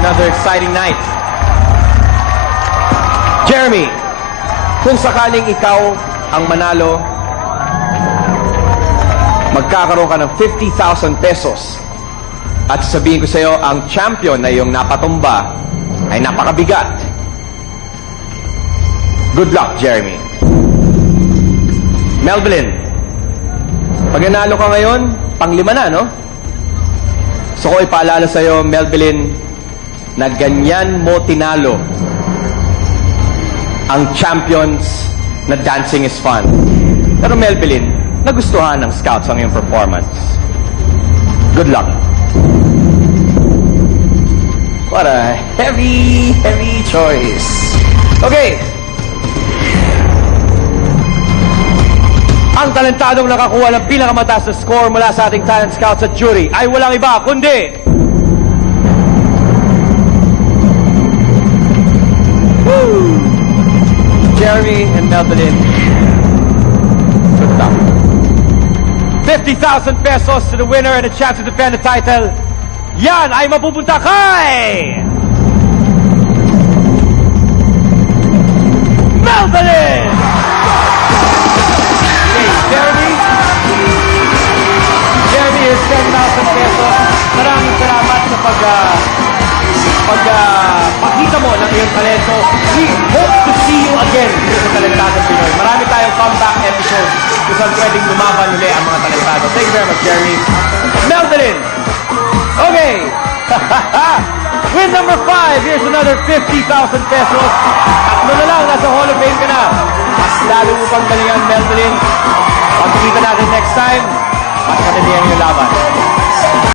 Another exciting night. Jeremy, kung sakaling ikaw ang manalo, magkakaroon ka ng 50,000 pesos. At sabihin ko sa iyo, ang champion na iyong napatumba ay napakabigat. Good luck, Jeremy. Melvin, pag nanalo ka ngayon, pang-5 na, no? So ko ipaalala sa iyo, Melvin, na ganyan mo tinalo ang champions na dancing is fun. Pero Melvin, nagustuhan ng scouts ang iyong performance. Good luck. What a heavy, heavy choice. Okay. Ang talentadong nakakuha ng pinakamataas na score mula sa ating talent scouts at jury ay walang iba kundi Jeremy and Melvin. Good luck. 50,000 pesos to the winner and a chance to defend the title. Yan ay mapupunta kay Melvin! Okay, Jeremy is 10,000 pesos. Maraming salamat sa pagkita mo ng iyong talento. We hope to see you again sa Talentadong Pinoy. Marami tayong comeback episode kung saan pwedeng lumaban ulit ang mga talentado. Thank you very much, Jeremy. Melvin! Okay. Win number 5. Here's another 50,000 pesos. Tatlo na lang. Nasa Hall of Fame ka na. Mas lalo mo pang galingan, Melvin. Pagkikita natin next time. Mas katindihan yung laban.